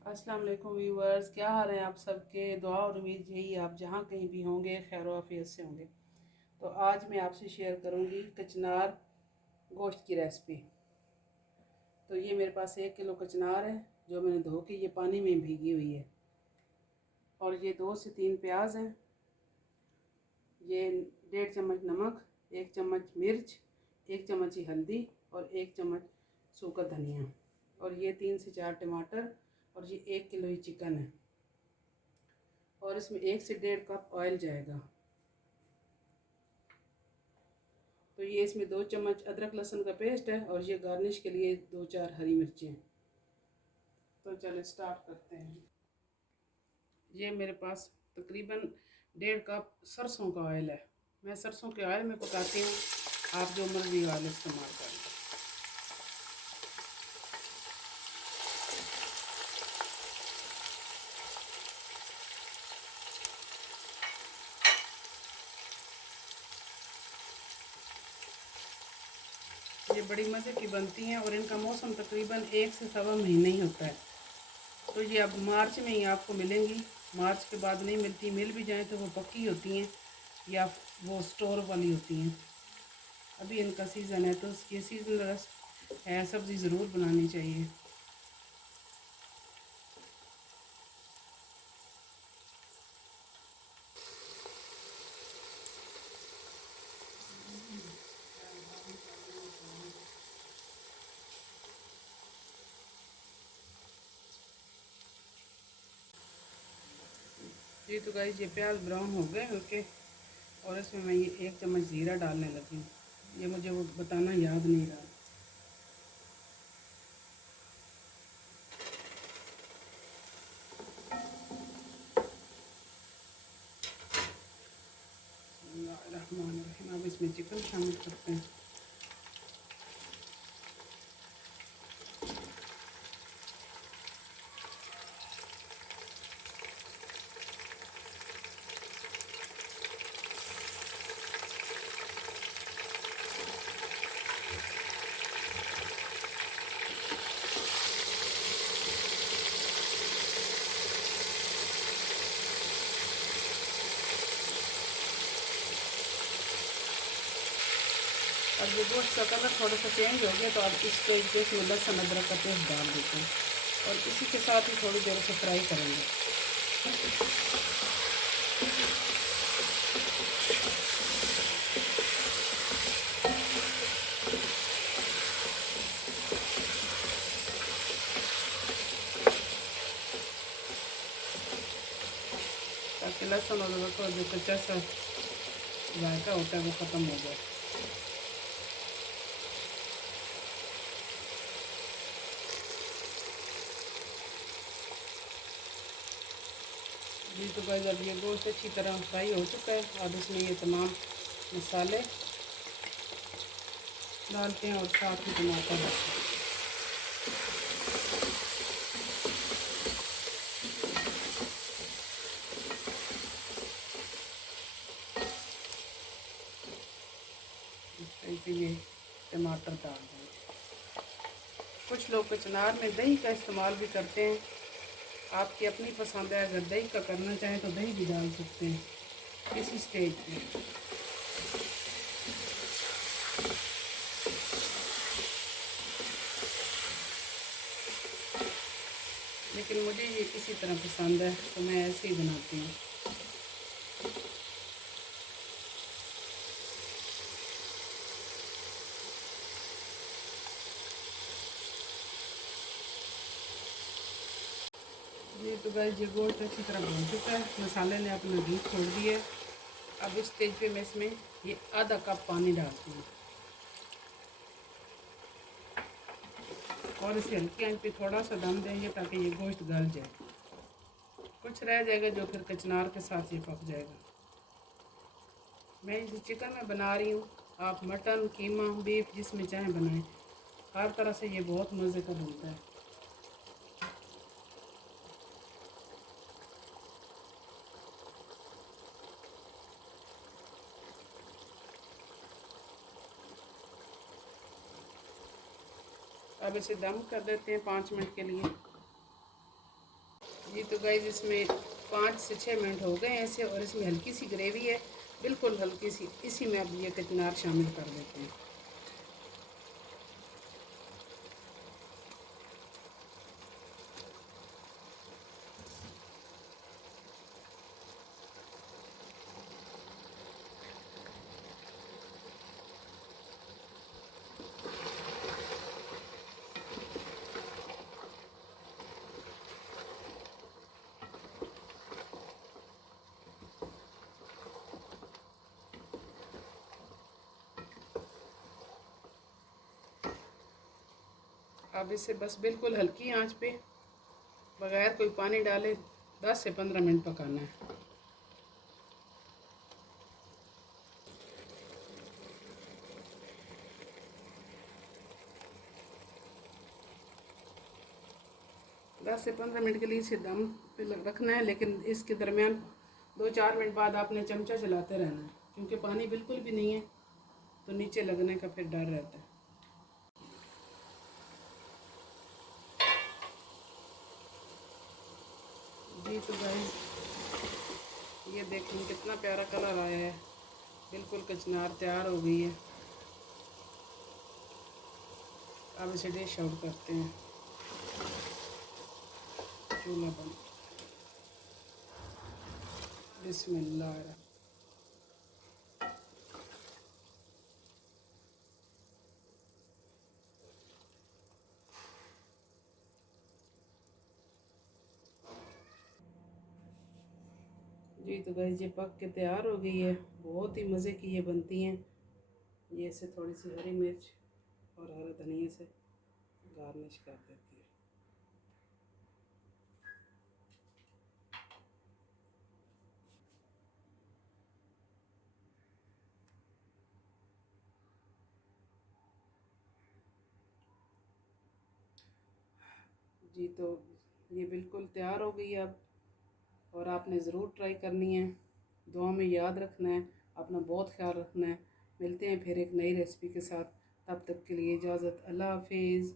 अस्सलाम वालेकुम व्यूवर्स, क्या हाल है आप सबके। दुआ और उम्मीद यही आप जहाँ कहीं भी होंगे खैर आफियत से होंगे। तो आज मैं आपसे शेयर करूँगी कचनार गोश्त की रेसिपी। तो ये मेरे पास 1 किलो कचनार है जो मैंने धो के ये पानी में भीगी हुई है। और ये 2 से 3 प्याज हैं, ये 1.5 चम्मच नमक, 1 चम्मच मिर्च, 1 चम्मच ही हल्दी और 1 चम्मच सूखा धनिया, और ये 3 से 4 टमाटर, और ये 1 किलो ही चिकन है। और इसमें 1 से 1.5 कप ऑयल जाएगा। तो ये इसमें 2 चम्मच अदरक लहसुन का पेस्ट है, और ये गार्निश के लिए 2-4 हरी मिर्चें। तो चलो स्टार्ट करते हैं। ये मेरे पास तकरीबन 1.5 कप सरसों का ऑयल है। मैं सरसों के ऑयल में पकाती हूँ, आप जो मर्जी ऑयल इस्तेमाल करें। ये बड़ी मज़े की बनती हैं और इनका मौसम तकरीबन 1 से सवा महीने ही होता है। तो ये अब मार्च में ही आपको मिलेंगी, मार्च के बाद नहीं मिलती। मिल भी जाए तो वो पक्की होती हैं या वो स्टोर वाली होती हैं। अभी इनका सीज़न है तो ये सीजन है, सब्ज़ी ज़रूर बनानी चाहिए। जी तो गाइस, ये प्याज ब्राउन हो गए हल्के, और इसमें मैं ये 1 चम्मच ज़ीरा डालने लगी हूँ। ये मुझे वो बताना याद नहीं रहा। बिस्मिल्लाहिर्रहमानिर्रहीम। अब इसमें चिकन शामिल करते हैं। अब ये गोश्त का कलर थोड़ा सा चेंज हो गया तो अब इस स्टेज पे इसमें लहसुन अदरक का पेस्ट डाल देते हैं, और इसी के साथ ही थोड़ी देर से फ्राई करेंगे। ताकि लहसुन और अदरक का जो कच्चा सा जायका होता है वो ख़त्म हो जाए। जी तो गाइस, अब ये गोश्त अच्छी तरह फ्राई हो चुका है। अब इसमें ये तमाम मसाले डालते हैं और साथ ही टमाटर डालते हैं। इस टाइप पे ये टमाटर डाल दें। कुछ लोग कचनार में दही का इस्तेमाल भी करते हैं, आपकी अपनी पसंद है। अगर दही का करना चाहें तो दही भी डाल सकते हैं इसी स्टेज पे। लेकिन मुझे ये किसी तरह पसंद है तो मैं ऐसे ही बनाती हूँ। ये तो गाइस, ये गोश्त अच्छी तरह भून चुका है, मसाले ने अपना घी छोड़ दिया है। अब इस स्टेज पे मैं इसमें ये आधा कप पानी डालती हूँ, और इसे हल्के आंच पे थोड़ा सा दम देंगे ताकि ये गोश्त गल जाए। कुछ रह जाएगा जो फिर कचनार के साथ ये पक जाएगा। मैं इसे चिकन में बना रही हूँ, आप मटन, कीमा, बीफ जिसमें चाहें बनाएं। हर तरह से ये बहुत मज़े का बनता है। अब इसे दम कर देते हैं 5 मिनट के लिए। जी तो गाइस इसमें 5 से 6 मिनट हो गए हैं ऐसे, और इसमें हल्की सी ग्रेवी है, बिल्कुल हल्की सी। इसी में अब ये कचनार शामिल कर देते हैं। अब इसे बस बिल्कुल हल्की आंच पे बगैर कोई पानी डाले 10 से 15 मिनट पकाना है। दस से 15 मिनट के लिए इसे दम पे रखना है, लेकिन इसके दरमियान 2-4 मिनट बाद आपने चमचा चलाते रहना है, क्योंकि पानी बिल्कुल भी नहीं है तो नीचे लगने का फिर डर रहता है। जी तो गाइस ये देखें कितना प्यारा कलर आया है, बिल्कुल कचनार तैयार हो गई है। अब इसे डिश आउट करते हैं। चूल्हा बंद। बिस्मिल्लाह। जी तो गाइस ये पक के तैयार हो गई है। बहुत ही मज़े की ये बनती हैं। ये इसे थोड़ी सी हरी मिर्च और हरा धनिया से गार्निश कर देती है। जी तो ये बिल्कुल तैयार हो गई है अब, और आपने ज़रूर ट्राई करनी है। दुआ में याद रखना है, अपना बहुत ख्याल रखना है। मिलते हैं फिर एक नई रेसिपी के साथ, तब तक के लिए इजाज़त। अल्लाह हाफिज़।